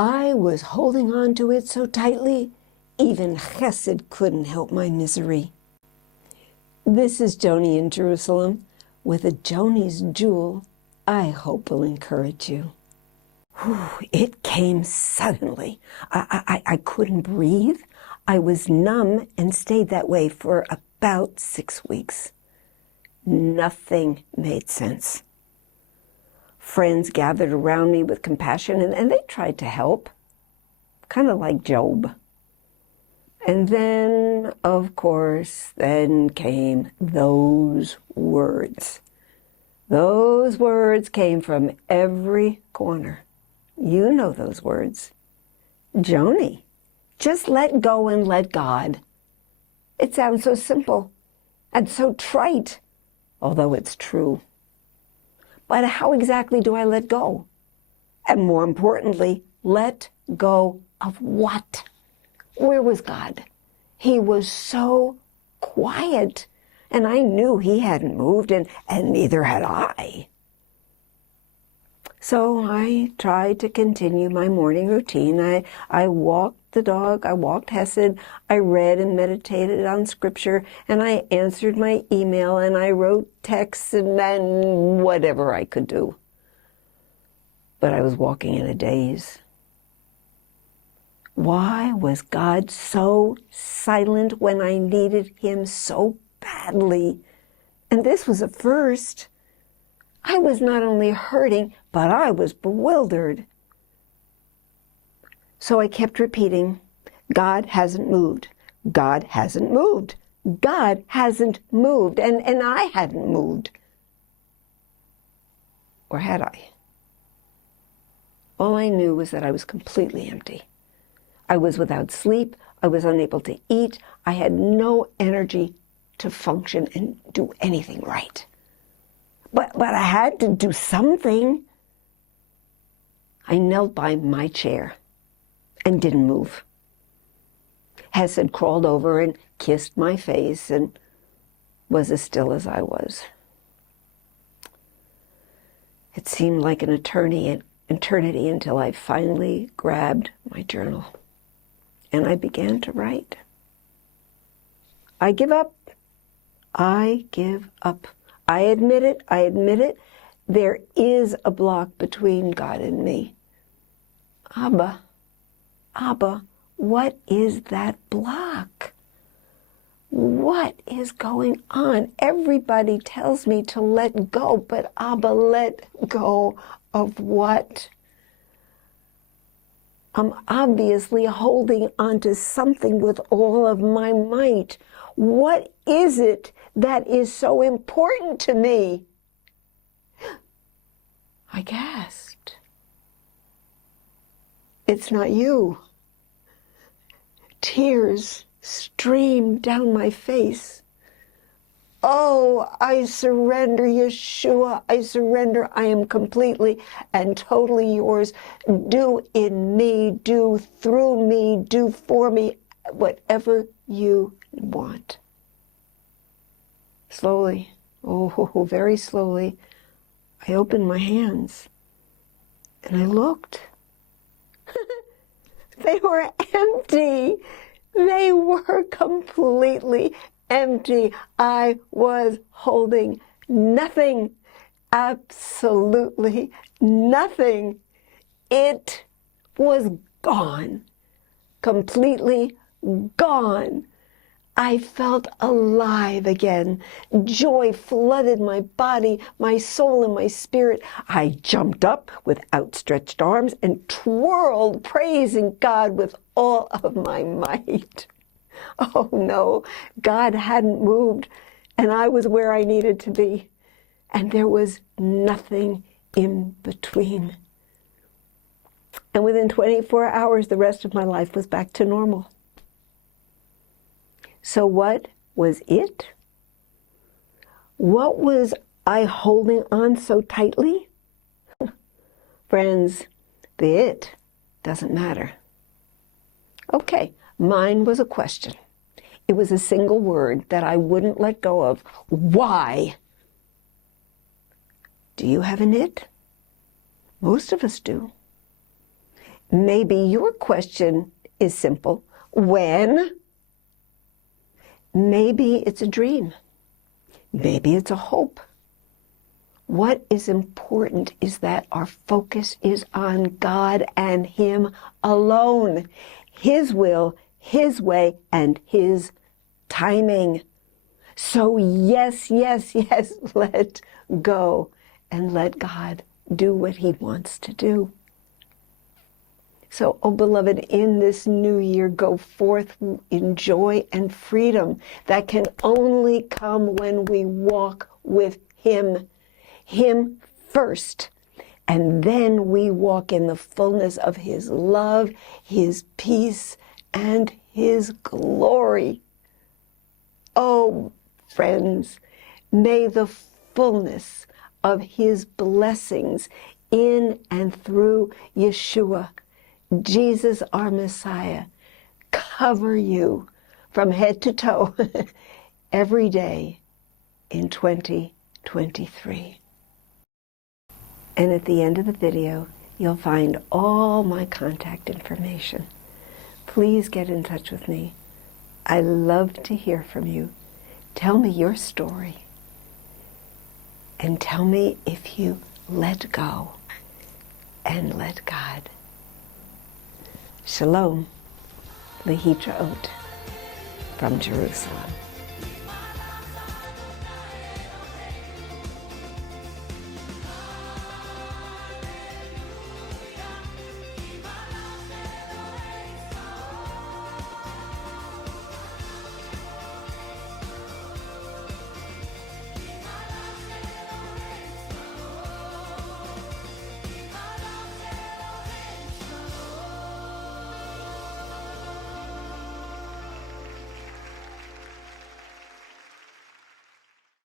I was holding on to it so tightly, even Chesed couldn't help my misery. This is Joni in Jerusalem with a Joni's Jewel I hope will encourage you. It came suddenly. I couldn't breathe. I was numb and stayed that way for about 6 weeks. Nothing made sense. Friends gathered around me with compassion, and they tried to help, kind of like Job. And then, of course, then came those words. Those words came from every corner. You know those words. Joni, just let go and let God. It sounds so simple and so trite, although it's true. But how exactly do I let go? And more importantly, let go of what? Where was God? He was so quiet, and I knew he hadn't moved, and neither had I. So I tried to continue my morning routine. I walked the dog, I walked Hesed, I read and meditated on scripture, and I answered my email, and I wrote texts, and whatever I could do. But I was walking in a daze. Why was God so silent when I needed him so badly? And this was a first. I was not only hurting, but I was bewildered. So I kept repeating, God hasn't moved. God hasn't moved. God hasn't moved. And I hadn't moved. Or had I? All I knew was that I was completely empty. I was without sleep. I was unable to eat. I had no energy to function and do anything right. But I had to do something. I knelt by my chair and didn't move. Hesed crawled over and kissed my face and was as still as I was. It seemed like an eternity until I finally grabbed my journal and I began to write. I give up. I give up. I admit it. I admit it. There is a block between God and me. Abba, what is that block? What is going on? Everybody tells me to let go, but Abba, let go of what? I'm obviously holding on to something with all of my might. What is it that is so important to me? I gasped. It's not you. Tears streamed down my face. Oh, I surrender, Yeshua. I surrender. I am completely and totally yours. Do in me, do through me, do for me, whatever you want. Slowly, oh, very slowly, I opened my hands and I looked. They were empty. They were completely empty. I was holding nothing, absolutely nothing. It was gone, completely gone. I felt alive again. Joy flooded my body, my soul, and my spirit. I jumped up with outstretched arms and twirled, praising God with all of my might. Oh no, God hadn't moved, and I was where I needed to be, and there was nothing in between. And within 24 hours, the rest of my life was back to normal. So what was it? What was I holding on so tightly? Friends, the it doesn't matter. Okay, mine was a question. It was a single word that I wouldn't let go of. Why? Do you have an it? Most of us do. Maybe your question is simple. When? Maybe it's a dream. Maybe it's a hope. What is important is that our focus is on God and Him alone. His will, His way, and His timing. So yes, yes, yes, let go and let God do what He wants to do. So, oh beloved, in this new year, go forth in joy and freedom that can only come when we walk with Him first. And then we walk in the fullness of His love, His peace, and His glory. Oh, friends, may the fullness of His blessings in and through Yeshua, Jesus our Messiah, cover you from head to toe every day in 2023. And at the end of the video, you'll find all my contact information. Please get in touch with me. I love to hear from you. Tell me your story. And tell me if you let go and let God. Shalom, Lehitraot from Jerusalem.